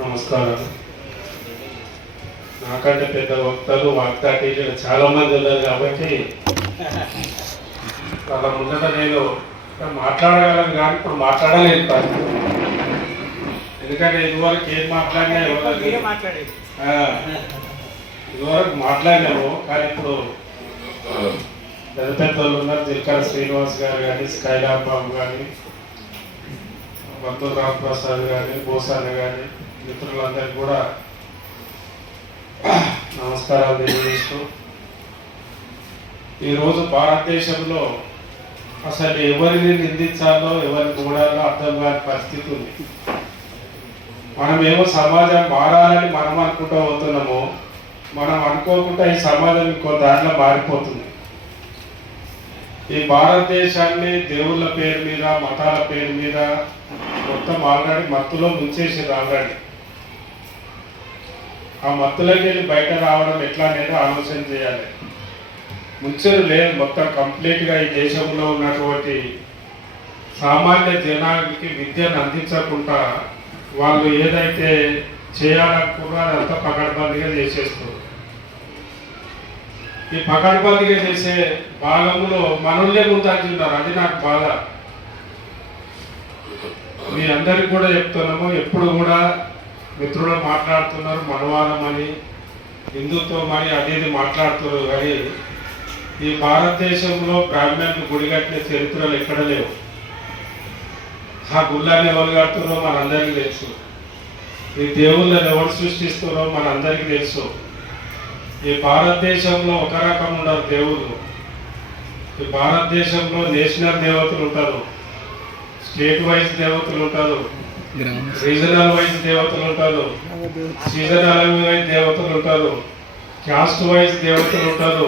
నమస్కారం. నాకంటే పెద్ద వక్తలు వాగ్దాటీలు చాలా మంది ఉన్నారు కాబట్టి వాళ్ళ ముందట నేను మాట్లాడగలను కానీ ఇప్పుడు మాట్లాడలేదు. ఎందుకంటే ఇదివరకు ఏం మాట్లాడినా ఇదివరకు మాట్లాడినాము కానీ ఇప్పుడు పెద్ద పెద్ద వాళ్ళు ఉన్నారు. జిల్కర శ్రీనివాస్ గారు కానీ స్కైలాబ్ బాబు కానీ బంధు రామప్రసాద్ కానీ బోసాన కానీ మిత్రులందరికీ కూడా నమస్కారాలు తెలియజేస్తూ ఈరోజు భారతదేశంలో అసలు ఎవరిని నిందించాలో ఎవరిని కూడాలో అర్థం కాని పరిస్థితి ఉంది. మనమేమో సమాజం మారాలని మనం అనుకుంటూ పోతున్నాము మనం అనుకోకుండా ఈ సమాజం ఇంకో దాంట్లో మారిపోతుంది. ఈ భారతదేశాన్ని దేవుళ్ళ పేరు మీద మతాల పేరు మీద మొత్తం ఆల్రెడీ మత్తులో ముంచేసింది ఆల్రెడీ. ఆ మత్తులోకి వెళ్ళి బయట రావడం ఎట్లా అనేది ఆలోచన చేయాలి. ముంచరు లేదు మొత్తం కంప్లీట్గా ఈ దేశంలో ఉన్నటువంటి సామాన్య జనానికి విద్యను అందించకుండా వాళ్ళు ఏదైతే చేయాలనుకున్నా అదంతా పకడ్బందీగా చేసేస్తారు ఈ పకడ్బందీగా చేసే భాగంలో మనల్నే ముందంటున్నారు అది నాకు బాధ. మీ అందరికి కూడా చెప్తున్నాము. ఎప్పుడు కూడా మిత్రులు మాట్లాడుతున్నారు మనవాదం అని. హిందుత్వం అని అది ఇది మాట్లాడుతున్నారు కానీ ఈ భారతదేశంలో బ్రాహ్మణులు గుడి కట్టిన చరిత్రలు ఎక్కడ లేవు. ఆ గుళ్ళని ఎవరు కడుతున్నారో మనందరికీ తెలుసు. ఈ దేవుళ్ళని ఎవరు సృష్టిస్తున్నారో మనందరికీ తెలుసు. ఈ భారతదేశంలో ఒక రకం ఉండరు దేవుళ్ళు. ఈ భారతదేశంలో నేషనల్ దేవతలు ఉంటారు. స్టేట్ వైజ్ దేవతలు ఉంటారు. రీజనల్ వైజ్ దేవతలు ఉంటారు. సీజనల్ వైజ్ దేవతలు ఉంటారు. కాస్ట్ వైజ్ దేవతలు ఉంటారు.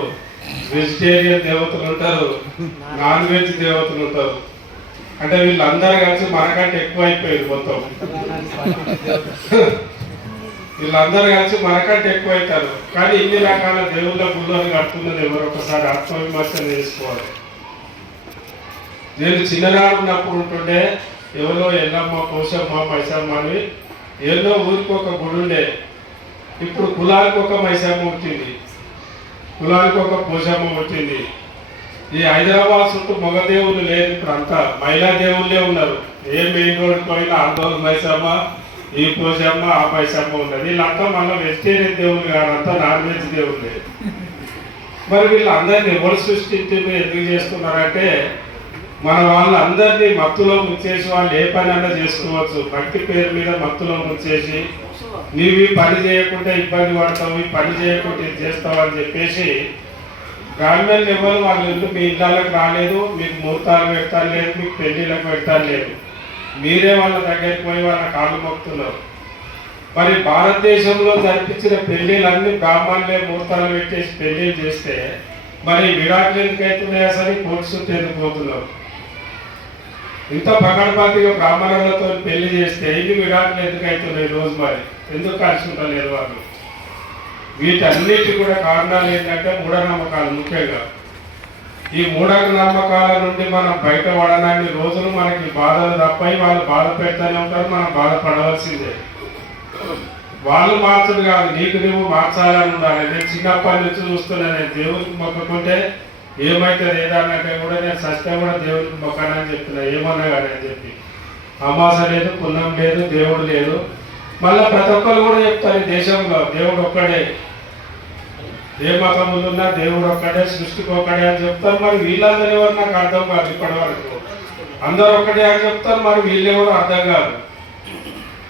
వెజిటేరియన్ దేవతలు ఉంటారు. నాన్ వెజ్ దేవతలు ఉంటారు. అంటే వీళ్ళందరూ కలిసి మనకంటే ఎక్కువ అయిపోయింది మొత్తం. వీళ్ళందరూ కలిసి మనకంటే ఎక్కువ అవుతారు. కానీ ఇన్ని రకాల దేవుళ్ళ గుళ్ళని కట్టుకున్నది ఎవరు? ఒకసారి ఆత్మవిమర్శన చేసుకోవాలి. నేను చిన్నగా ఉన్నప్పుడు ఉంటుండే ఎవరో ఎల్లమ్మ పోషమ్మ మైసమ్మ అని ఎన్నో ఊరికి ఒక గుడి ఉండే. ఇప్పుడు కులానికి ఒక మైసమ్మ వచ్చింది కులానికి ఒక పోషమ్మ వచ్చింది ఈ హైదరాబాద్ చుట్టూ మగదేవులు దేవుళ్ళు లేదు ఇప్పుడు అంతా మహిళా దేవుళ్ళే ఉన్నారు. ఏ మెయిన్ రోడ్ పోయినా ఆందోళన మైసమ్మ ఈ పోషమ్మ ఆ పైసమ్మ ఉన్నది. వీళ్ళంతా మళ్ళీ వెజిటేరియన్ దేవుళ్ళు కాదు అంతా నాన్ వెజ్ దేవుళ్ళే. మరి వీళ్ళందరినీ ఎవరు సృష్టించి ఎందుకు చేస్తున్నారంటే మన వాళ్ళందరినీ మత్తులో ముంచేసి వాళ్ళు ఏ పని అన్నా చేసుకోవచ్చు. భక్తి పేరు మీద మత్తులో ముంచేసి నీవి పని చేయకుండా ఇబ్బంది పడతావు ఈ పని చేయకుండా ఇది చేస్తావు అని చెప్పేసి గ్రామీణ ఎవరు వాళ్ళు ఎందుకు మీ ఇళ్ళకి రాలేదు మీకు ముహూర్తాలు పెట్టాలి లేదు మీకు పెళ్ళిళ్ళకి పెట్టాలి లేదు. మీరే వాళ్ళ దగ్గరికి పోయి వాళ్ళ కాళ్ళు మొక్కుతున్నారు. మరి భారతదేశంలో జరిపించిన పెళ్ళిళ్ళన్నీ బ్రాహ్మణులే ముహూర్తాలు పెట్టేసి పెళ్ళిళ్ళు చేస్తే మరి విడాకులు ఎందుకు అవుతున్నాయి అసలు? కోర్టు ఎందుకు పోతున్నారు? ఇంత పగడపాతిగా బ్రాహ్మణులతో పెళ్ళి చేస్తే ఇన్ని విడాకులు ఎందుకైతున్నాయి రోజు మరి? ఎందుకు కలిసి వాళ్ళు? వీటన్నిటి కూడా కారణాలు ఏంటంటే మూఢనమ్మకాలు ముఖ్యంగా. ఈ మూఢనమ్మకాల నుండి మనం బయటపడడానికి రోజులు మనకి బాధలు తప్పై వాళ్ళు బాధ పెడతానే ఉంటారు మనం బాధపడవలసిందే. వాళ్ళు మార్చదు కాదు నీకు నువ్వు మార్చాలని ఉండాలి. నేను చిన్నప్పటి నుంచి చూస్తున్నా నేను దేవుడికి మొక్కుకుంటే ఏమైతే ఏదన్నా కూడా నేను సస్తే కూడా దేవుడికి మొక్కనని చెప్తున్నా. ఏమన్నా కానీ అని చెప్పి. అమాస లేదు పుణ్యం లేదు దేవుడు లేదు మళ్ళీ ప్రతి ఒక్కరు కూడా చెప్తారు ఈ దేశంలో దేవుడు ఒక్కడే. ఏ మతములు ఉన్నా దేవుడు ఒక్కడే సృష్టికి ఒక్కడే అని చెప్తారు. మరి వీళ్ళందరూ ఎవరు? నాకు అర్థం కాదు ఇప్పటి వరకు అందరు ఒక్కడే అని చెప్తారు. మరి వీళ్ళెవరు అర్థం కాదు.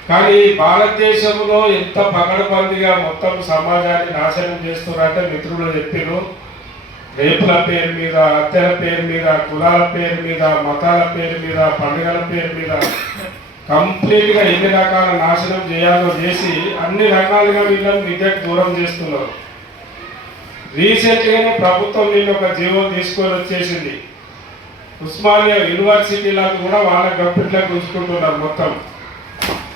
కానీ భారతదేశంలో ఎంత పగడబందిగా మొత్తం సమాజాన్ని నాశనం చేస్తున్నారంటే మిత్రులు చెప్పారు రేపుల పేరు మీద హత్యల పేరు మీద కులాల పేరు మీద మతాల పేరు మీద పండుగల పేరు మీద కంప్లీట్గా ఎన్ని రకాల నాశనం చేయాలో చేసి అన్ని రకాలుగా వీళ్ళని విద్యకు దూరం చేస్తున్నారు. రీసెంట్గానే ప్రభుత్వం వీళ్ళు ఒక జీవో తీసుకొని వచ్చేసింది. ఉస్మానియా యూనివర్సిటీలకు కూడా వాళ్ళ గప్పిట్లకు ఉంచుకుంటున్నారు మొత్తం.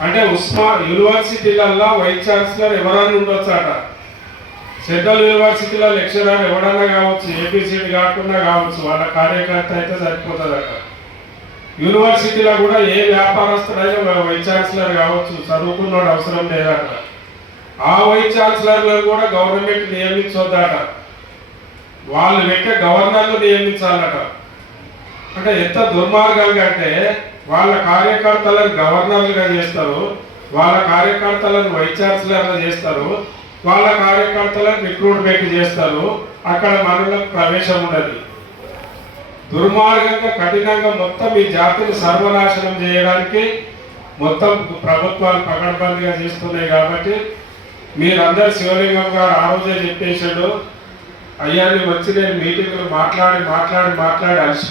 అంటే ఉస్మా యూనివర్సిటీలల్లో వైస్ ఛాన్సలర్ ఎవరైనా ఉండొచ్చాట. సెంట్రల్ యూనివర్సిటీలో లెక్చరర్ ఎవడన్నా కావచ్చు ఏపీసీటీ కాకుండా కావచ్చు వాళ్ళ కార్యకర్త అయితే సరిపోతుందట యూనివర్సిటీలో కూడా ఏ వ్యాపారస్తుడైనా వైస్ ఛాన్సలర్ కావచ్చు చదువుకున్నాడు అవసరం లేదట. ఆ వైస్ ఛాన్సలర్లను కూడా గవర్నమెంట్ నియమించొద్దట. వాళ్ళు పెట్టే గవర్నర్లు నియమించాలట. అంటే ఎంత దుర్మార్గంగా అంటే వాళ్ళ కార్యకర్తలను గవర్నర్లుగా చేస్తారు వాళ్ళ కార్యకర్తలను వైస్ ఛాన్సలర్గా చేస్తారు వాళ్ళ కార్యకర్తలను రిక్రూట్మెంట్ చేస్తారు. అక్కడ మనలకు ప్రవేశం ఉండదు. దుర్మార్గంగా కఠినంగా మొత్తం ఈ జాతిని సర్వనాశనం చేయడానికి మొత్తం ప్రభుత్వాలు పకడ్బందీగా చేస్తున్నాయి కాబట్టి మీరందరు శివలింగం గారు ఆ రోజే చెప్పేశాడు. అయ్యా వచ్చి నేను మీటింగ్లో మాట్లాడి మాట్లాడి మాట్లాడి అలసి